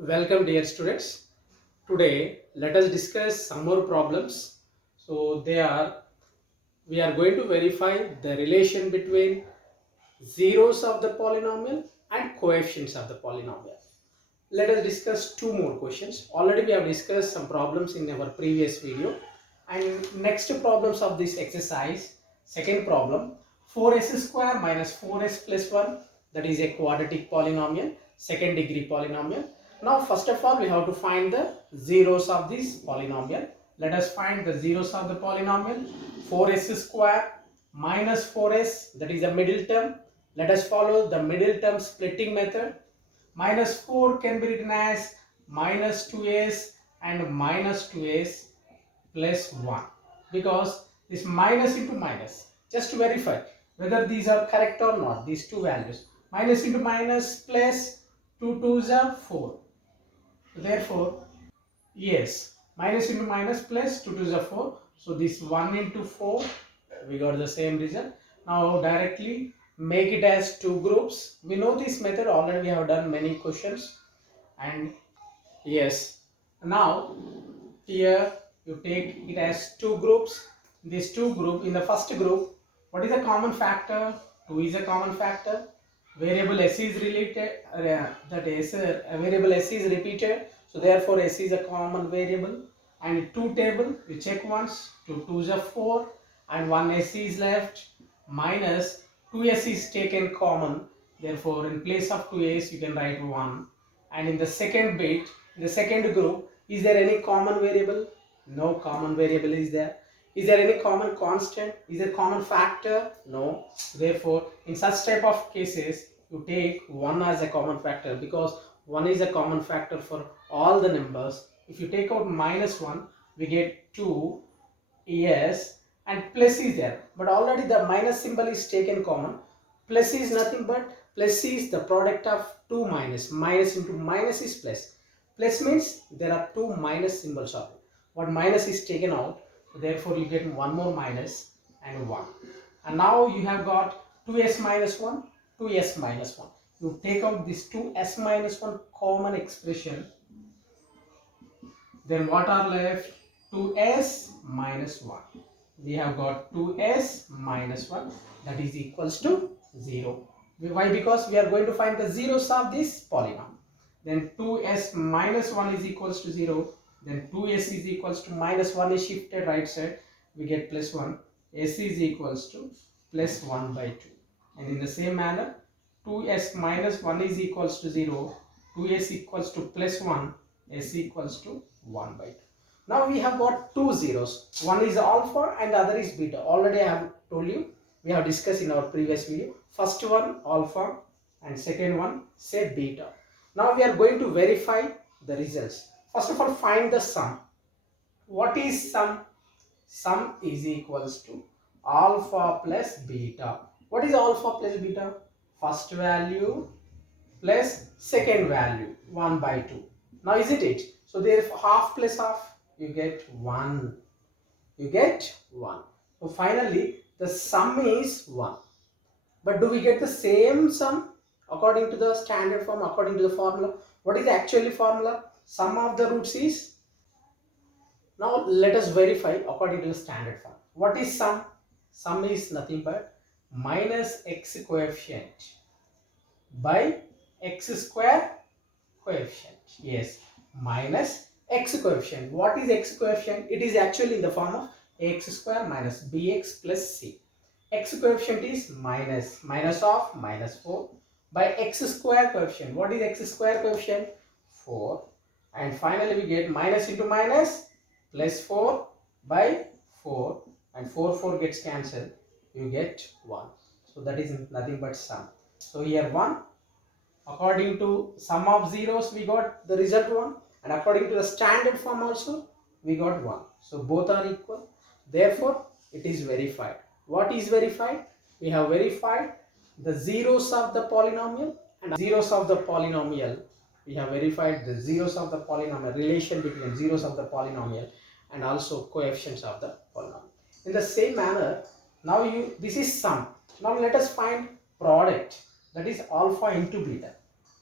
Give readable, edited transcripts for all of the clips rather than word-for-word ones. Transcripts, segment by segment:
Welcome dear students. Today let us discuss some more problems. So we are going to verify the relation between zeros of the polynomial and coefficients of the polynomial. Let us discuss two more questions. Already we have discussed some problems in our previous video. And next problems of this exercise, second problem, 4s square minus 4s plus 1, that is a quadratic polynomial, second degree polynomial. Now first of all we have to find the zeros of this polynomial. Let us find the zeros of the polynomial. 4s square minus 4s, that is a middle term. Let us follow the middle term splitting method. Minus 4 can be written as minus 2s and minus 2s plus 1, because this minus into minus, just to verify whether these are correct or not, these two values, minus into minus plus 2 2s are 4. Therefore, yes, minus into minus plus 2 2s are 4. So this 1 into 4, we got the same result. Now directly make it as two groups. We know this method already, we have done many questions. And yes, now here you take it as two groups. These two group, in the first group, what is a common factor? 2 is a common factor. Variable s is related, that is a variable s is repeated, so therefore s is a common variable. And 2 table, you check once, 2 2s are 4 and 1 s is left, minus 2s is taken common, therefore in place of 2s you can write 1. And in the second bit, in the second group, is there any common variable? No common variable is there. Is there any common constant? Is there common factor? No. Therefore, in such type of cases, you take 1 as a common factor, because 1 is a common factor for all the numbers. If you take out minus 1, we get 2, yes, and plus is there. But already the minus symbol is taken common. Plus is nothing but, plus is the product of two minus. Minus into minus is plus. Plus means there are two minus symbols of it. What minus is taken out, therefore you get one more minus and 1. And now you have got 2s minus 1, 2s minus 1. You take out this 2s minus 1 common expression, then what are left? 2s minus 1. We have got 2s minus 1, that is equals to 0. Why? Because we are going to find the zeros of this polynomial. Then 2s minus 1 is equals to 0. Then 2s is equals to minus 1 is shifted right side. We get plus 1. S is equals to plus 1 by 2. And in the same manner, 2s minus 1 is equals to 0. 2s equals to plus 1. S equals to 1 by 2. Now we have got two zeros. One is alpha and the other is beta. Already I have told you, we have discussed in our previous video. First one alpha and second one say beta. Now we are going to verify the results. First of all, find the sum. What is sum? Sum is equals to alpha plus beta. What is alpha plus beta? First value plus second value, 1 by 2. Now isn't it? So therefore half plus half, you get 1. You get 1. So finally the sum is 1. But do we get the same sum according to the standard form, according to the formula? What is the actually formula? Sum of the roots is. Now let us verify according to the standard form. What is sum? Sum is nothing but minus x coefficient by x square coefficient. Yes, minus x coefficient. What is x coefficient? It is actually in the form of x square minus bx plus c. X coefficient is minus of minus 4 by x square coefficient. What is x square coefficient? 4. And finally we get minus into minus plus 4 by 4, and 4 gets cancelled. You get 1. So that is nothing but sum. So here 1. According to sum of zeros, we got the result 1, and according to the standard form also, we got 1. So both are equal. Therefore, it is verified. What is verified? We have verified the zeros of the polynomial and zeros of the polynomial. We have verified the zeros of the polynomial, relation between zeros of the polynomial and also coefficients of the polynomial. In the same manner, now this is sum. Now let us find product, that is alpha into beta.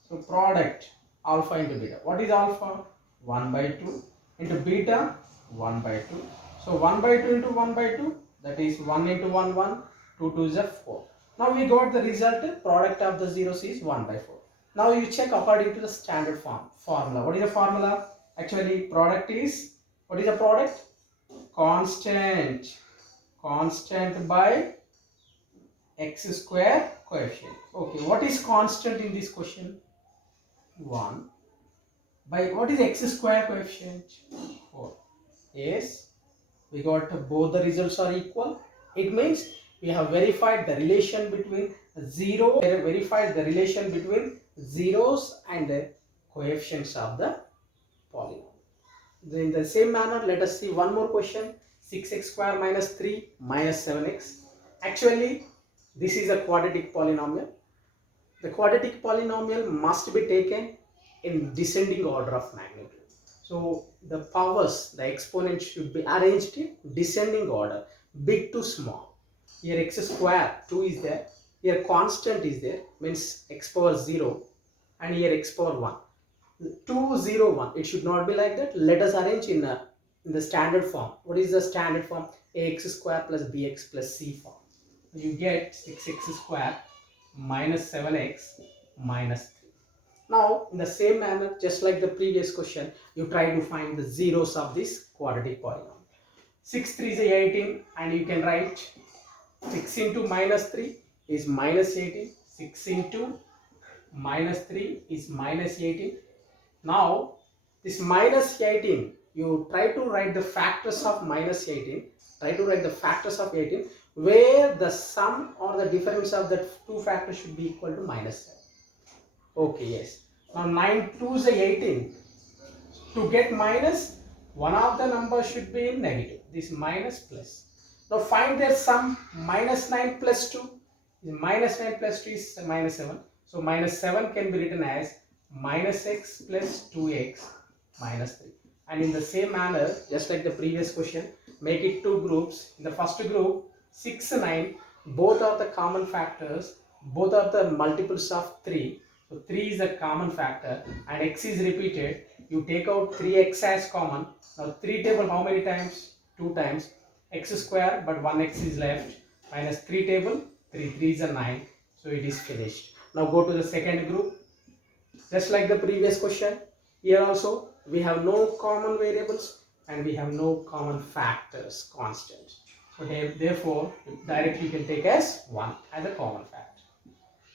So product alpha into beta. What is alpha? 1 by 2 into beta 1 by 2. So 1 by 2 into 1 by 2, that is 1 into 1 1, 2 2 is a 4. Now we got the result, product of the zeros is 1 by 4. Now you check according to the standard formula. What is the formula? Actually product is, what is the product? Constant by x square coefficient. Okay, what is constant in this question? 1 by, what is x square coefficient? 4. Yes, we got both the results are equal. It means we have verified the relation between zeros and the coefficients of the polynomial. In the same manner, let us see one more question. 6x square minus 3 minus 7x. Actually, this is a quadratic polynomial. The quadratic polynomial must be taken in descending order of magnitude. So the powers, the exponents should be arranged in descending order, big to small. Here x square 2 is there, here constant is there, means x power 0, and here x power 1. 2 0 1, it should not be like that. Let us arrange in the standard form. What is the standard form? Ax square plus bx plus c form. You get 6x square minus 7x minus 3. Now in the same manner, just like the previous question, you try to find the zeros of this quadratic polynomial. 6 3 is 18, and you can write 6 into minus 3 is minus 18, 6 into minus 3 is minus 18. Now this minus 18, you try to write the factors of minus 18, where the sum or the difference of the two factors should be equal to minus 7. Okay, yes. Now 9 2 is 18. To get minus, one of the numbers should be in negative. This minus plus. Now find their sum. Minus 9 plus 2. Minus 9 plus 2 is minus 7. So minus 7 can be written as minus x plus 2x minus 3. And in the same manner, just like the previous question, make it two groups. In the first group, 6 9, both are the common factors, both are the multiples of 3. So 3 is a common factor and x is repeated. You take out 3x as common. Now 3 table how many times? 2 times. X square, but 1x is left, minus 3 table, 3 3 is a 9. So it is finished. Now go to the second group. Just like the previous question, here also we have no common variables and we have no common factors, constants. So therefore, directly you can take as 1 as a common factor.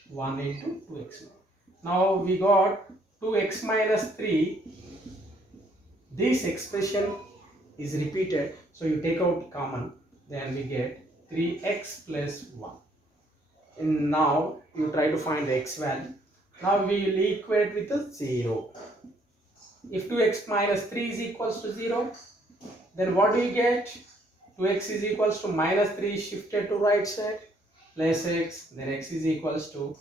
1 into 2x. Now we got 2x minus 3. This expression is repeated. So you take out common, then we get 3x plus 1. And now you try to find the x value. Now we will equate with a 0. If 2x minus 3 is equals to 0, then what do you get? 2x is equals to minus 3 shifted to right side, plus x, then x is equals to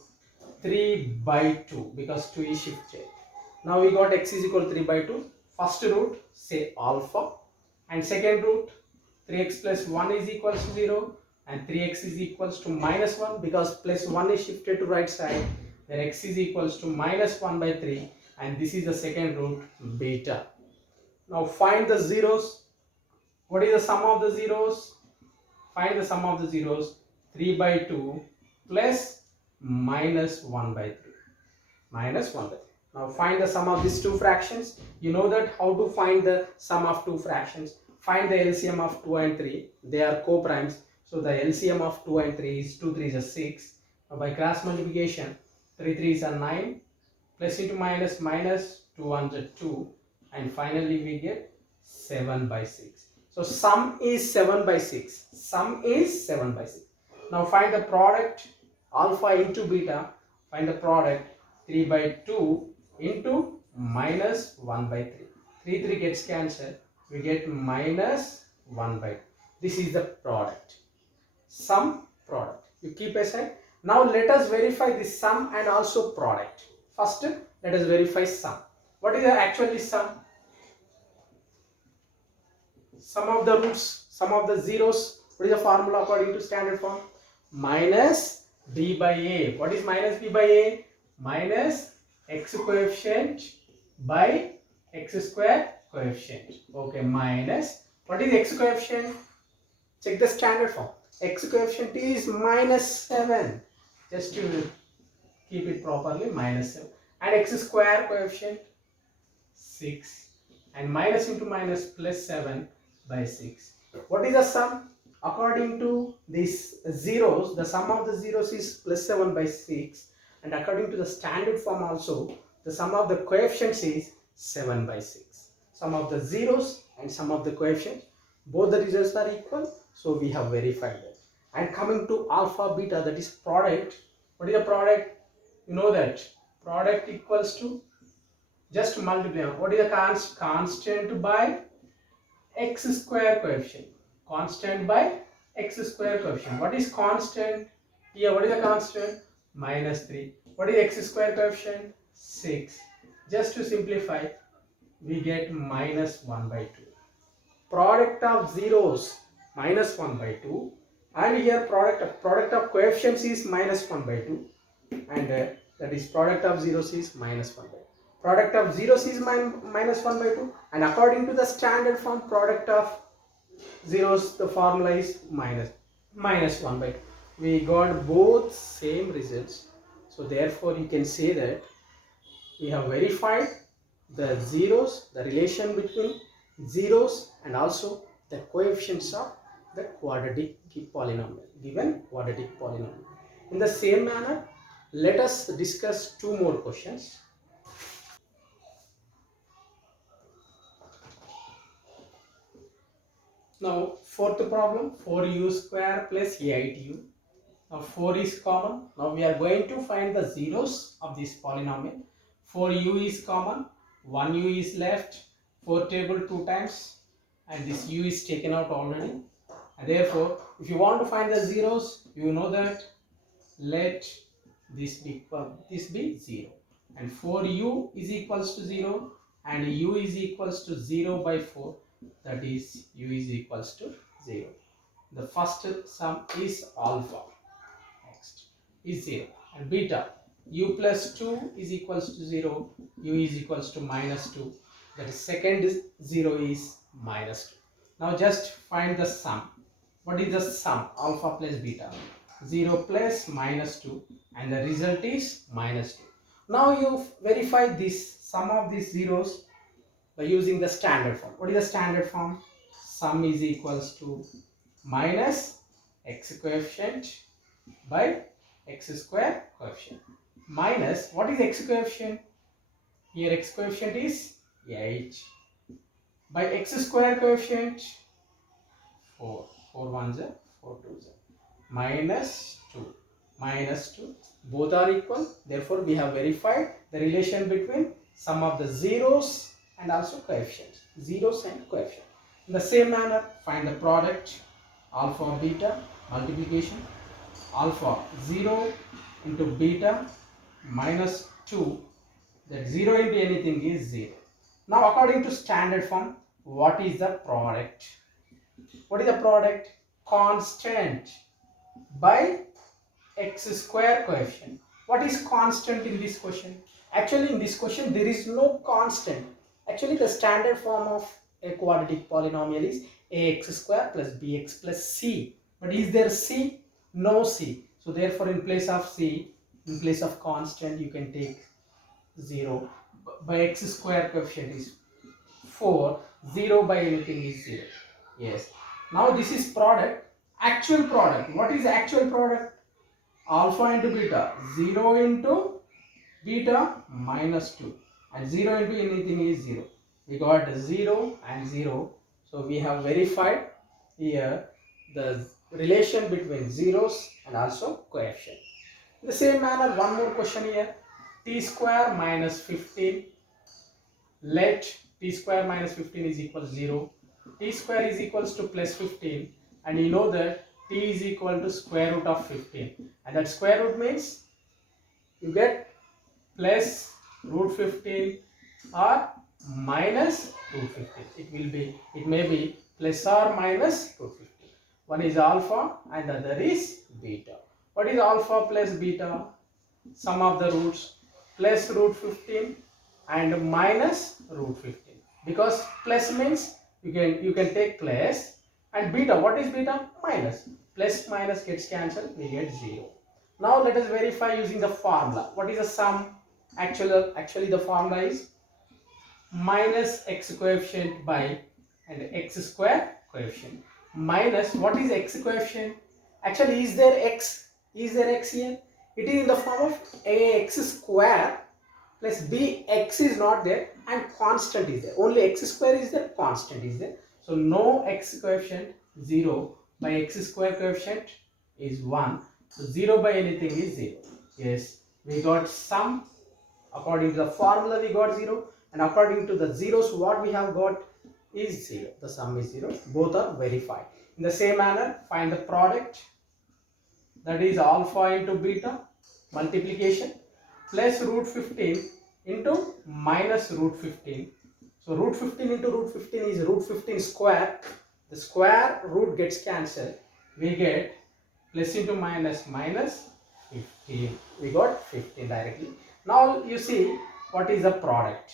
3 by 2 because 2 is shifted. Now we got x is equal to 3 by 2. First root, say alpha, and second root, 3x plus 1 is equals to 0, and 3x is equals to minus 1 because plus 1 is shifted to right side. Then x is equals to minus 1 by 3, and this is the second root, beta. Now find the zeros. What is the sum of the zeros? Find the sum of the zeros. 3 by 2 plus minus 1 by 3. Minus 1 by 3. Now find the sum of these two fractions. You know that how to find the sum of two fractions. Find the LCM of 2 and 3. They are co-primes. So the LCM of 2 and 3 is 2 3 is a 6. Now by cross multiplication, 3 3 is a 9. Plus into minus, minus 2 1 is 2. And finally we get 7 by 6. So sum is 7 by 6. Sum is 7 by 6. Now find the product alpha into beta. Find the product 3 by 2 into minus 1 by 3. 3 3 gets cancelled. We get minus 1 by 2. This is the product. Sum, product. You keep aside. Now let us verify the sum and also product. First, let us verify sum. What is the actually sum? Sum of the roots, sum of the zeros. What is the formula according to standard form? Minus b by a. What is minus b by a? Minus x coefficient by x square coefficient. Okay, minus, what is x coefficient? Check the standard form. X coefficient is -7. Just to keep it properly, -7. And x square coefficient 6. And minus into minus plus 7 by 6. What is the sum? According to these zeros, the sum of the zeros is plus 7 by 6. And according to the standard form also, the sum of the coefficients is 7 by 6. Sum of the zeros and sum of the coefficients, both the results are equal. So we have verified that. And coming to alpha beta, that is product. What is the product? You know that product equals to, just multiply. What is the constant by x square coefficient? Constant by x square coefficient. What is constant? Here, what is the constant? -3. What is x square coefficient? 6. Just to simplify, we get -1 by 2. Product of zeros, -1 by 2. And here product of coefficients is -1 by 2. And that is product of zeros is -1 by 2. Product of zeros is -1 by 2, and according to the standard form, product of zeros, the formula is -1 by 2. We got both same results, so therefore you can say that we have verified the zeros, the relation between zeros and also the coefficients of the quadratic polynomial, given quadratic polynomial. In the same manner, let us discuss two more questions. Now, fourth problem, 4u square plus 8u. Now, 4 is common. Now, we are going to find the zeros of this polynomial. 4u is common, 1u is left, 4 table 2 times, and this u is taken out already. And therefore, if you want to find the zeros, you know that let this be 0. And 4u is equals to 0, and u is equals to 0 by 4. That is, u is equals to 0. The first sum is alpha. Next is 0. And beta, u plus 2 is equals to 0, u is equals to -2. That is, second 0 is -2. Now just find the sum. What is the sum? Alpha plus beta. 0 plus -2, and the result is -2. Now you verify this sum of these zeros by using the standard form. What is the standard form? Sum is equals to minus x coefficient by x square coefficient. Minus, what is x coefficient? Here x coefficient is 8 by x square coefficient 4. 4 1s are 4 2s are -2. Both are equal. Therefore, we have verified the relation between sum of the zeros and also coefficients. Zeros and coefficient. In the same manner, find the product alpha beta multiplication. Alpha 0 into beta -2. That 0 into anything is 0. Now, according to standard form, what is the product? What is the product? Constant by x square coefficient. What is constant in this question? Actually, in this question, there is no constant. Actually, the standard form of a quadratic polynomial is ax square plus bx plus c. But is there c? No c. So therefore, in place of c, in place of constant, you can take 0. By x square coefficient is 4. 0 by anything is 0. Yes. Now this is product. Actual product. What is actual product? Alpha into beta. 0 into beta -2. And 0 into anything is 0. We got 0 and 0. So we have verified here the relation between zeros and also coefficient. In the same manner, one more question here. T square minus 15. Let t square minus 15 is equal to 0. T square is equals to plus 15. And you know that t is equal to square root of 15. And that square root means you get plus root 15 or minus root 15. It may be plus or minus root 15. One is alpha and the other is beta. What is alpha plus beta? Sum of the roots, plus root 15 and minus root 15, because plus means you can take plus, and beta, what is beta? Minus. Plus minus gets cancelled, we get 0. Now let us verify using the formula. What is the sum? Actually the formula is minus x coefficient by and x square coefficient. Minus, what is x coefficient? Actually, is there x? Is there x here? It is in the form of ax square plus bx is not there and constant is there. Only x square is there, constant is there. So no x coefficient, 0 by x square coefficient is 1. So 0 by anything is 0. Yes, we got sum. According to the formula we got 0, and according to the zeros what we have got is 0. The sum is 0. Both are verified. In the same manner, find the product, that is alpha into beta multiplication plus root 15 into minus root 15. So root 15 into root 15 is root 15 square. The square root gets cancelled. We get plus into minus minus 15. We got 15 directly. Now you see what is the product.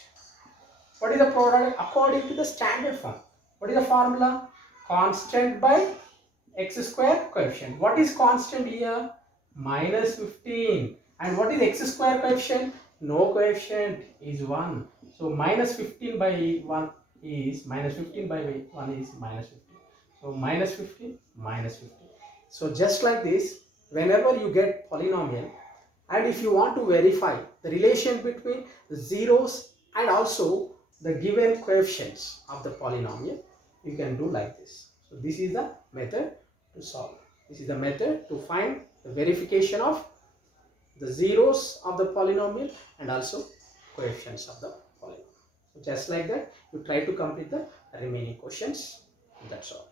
What is the product according to the standard form? What is the formula? Constant by x square coefficient. What is constant here? Minus 15. And what is x square coefficient? No coefficient, is 1. So minus 15 by 1 is minus 15 by 1 is minus 15. So minus 15, minus 15. So just like this, whenever you get polynomial, and if you want to verify the relation between the zeros and also the given coefficients of the polynomial, you can do like this. So this is the method to solve. This is the method to find the verification of the zeros of the polynomial and also coefficients of the polynomial. So just like that, you try to complete the remaining questions. That's all.